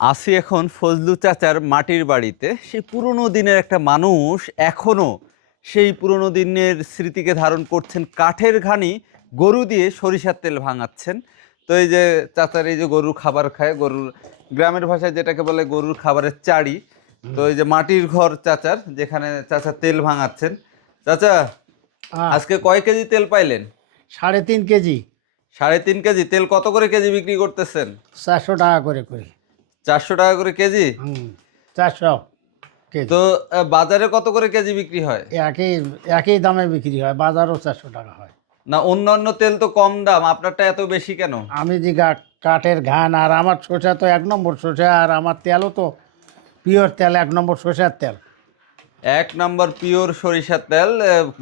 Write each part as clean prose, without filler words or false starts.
আসি এখন ফজলু চাচার মাটির বাড়িতে। সেই পুরনো দিনের একটা মানুষ এখনো সেই পুরনো দিনের স্মৃতিকে ধারণ করছেন। কাঠের ঘানি গরু দিয়ে সরিষার তেল ভাঙাচ্ছেন। তো এই যে চাচার এই যে গরুর খাবার খায়, গরুর গ্রামের ভাষায় যেটাকে বলে গরুর খাবারের চাড়ি। তো এই যে মাটির ঘর চাচার, যেখানে চাচা তেল ভাঙাচ্ছেন। চাচা, হ্যাঁ, আজকে কয় কেজি তেল পাইলেন? 3.5 কেজি। 3.5 কেজি তেল। কত করে কেজি বিক্রি করতেছেন? 400 টাকা করে করি। 400 টাকা করে কেজি। 400 কেজি। তো বাজারে কত করে কেজি বিক্রি হয়? একই একই দামে বিক্রি হয়, বাজারও 400 টাকা হয়। না, অন্যান্য তেল তো কম দাম, আপনারটা এত বেশি কেন? আমি যে কাঠের ঘান, আর আমার শসা তো 1 নম্বর শসা, আর আমার তেলও তো পিওর তেল, 1 নম্বর শসার তেল। 1 নম্বর পিওর সরিষার তেল।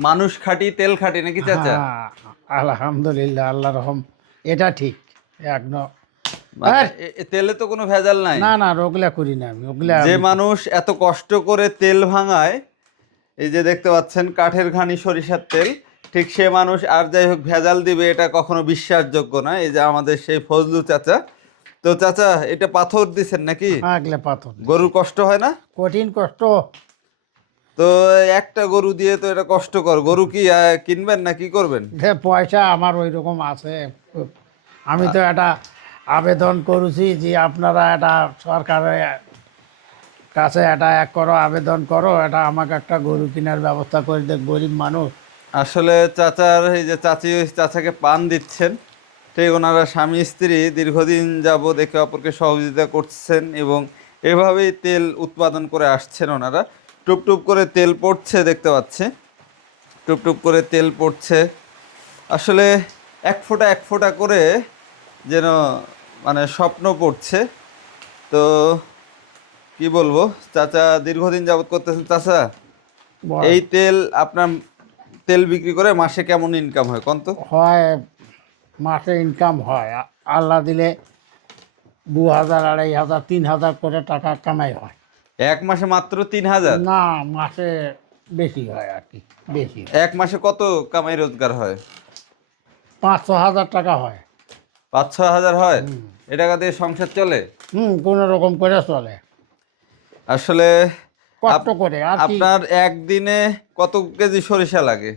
মানুষ খাঁটি, তেল খাঁটি নাকি চাচা? হ্যাঁ, আলহামদুলিল্লাহ, আল্লাহ রহম। এটা ঠিক। এক মানে তেলে তো কোনো ভেজাল নাই। না না, ওগুলা করি না আমি, ওগুলা যে আমি মানুষ এত কষ্ট করে তেল ভাঙায়, এই যে দেখতে পাচ্ছেন কাঠের ঘানি সরিষার তেল, ঠিক সে মানুষ আর যাই হোক ভেজাল দিবে এটা কখনো বিশ্বাসযোগ্য না। এই যে আমাদের সেই ফজলু চাচা। তো চাচা, এটা পাথর দিছেন নাকি? এগুলা পাথর গরুর কষ্ট হয় না? কঠিন কষ্ট। তো একটা গরু দিয়ে তো এটা কষ্টকর। গরু কি কিনবেন না কি করবেন? পয়সা আমার ওই রকম আছে। আমি তো একটা আবেদন করেছি যে আপনারা এটা সরকারের কাছে এটা করো, আবেদন করো, এটা আমাকে একটা গরু কেনার ব্যবস্থা করে দেখ, গরিব মানুষ। আসলে চাচার এই যে চাচি, ওই চাচাকে পান দিচ্ছেন। ঠিক, ওনারা স্বামী স্ত্রী দীর্ঘদিন যাবৎ একে অপরকে সহযোগিতা করছেন এবং এভাবেই তেল উৎপাদন করে আসছেন ওনারা। টুপ টুপ করে তেল পড়ছে দেখতে পাচ্ছে, টুপ টুপ করে তেল পড়ছে। আসলে এক ফোঁটা এক ফোঁটা করে যেন মানে স্বপ্ন পড়ছে। তো কি বলবো, চাচা দীর্ঘদিন যাবৎ করতেছেন। চাচা, বড় এই তেল আপনার তেল বিক্রি করে মাসে কেমন ইনকাম হয় কোন তো? হয়, মাসে ইনকাম হয়, আল্লাহ দিলে 2,000, 2,500, 3,000 করে টাকা কামাই হয়। এক মাসে মাত্র 3,000? না, মাসে বেশি হয় আর কি, বেশি হয়। এক মাসে কত কামাই রোজগার হয়? 5-6 হাজার টাকা হয়। 5-6 হাজার হয়? এ টাকা দিয়ে সংসার চলে? কোনো রকম করে চলে, আসলে কষ্ট আপ- করে আর কি। আপনার একদিনে কত কেজি সরিষা লাগে?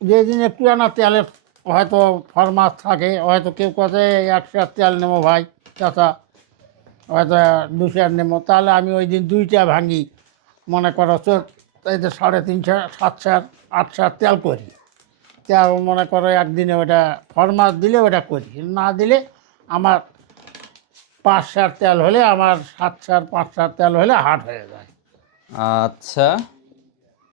যেদিন একটু আনা তেলের হয়তো ফরমাস থাকে, হয়তো কেউ কথা 100 তেল নেবো ভাই চাচা, হয়তো 200 নেবো, তাহলে আমি ওই দিন 2টা ভাঙি, মনে করো এই যে 350, 700, 800 তেল করি। তেল মনে করো একদিনে ওটা ফরমাস দিলে ওটা করি, না দিলে আমার 500 তেল হলে, আমার 700, 500 তেল হলে হাট হয়ে যায়। আচ্ছা,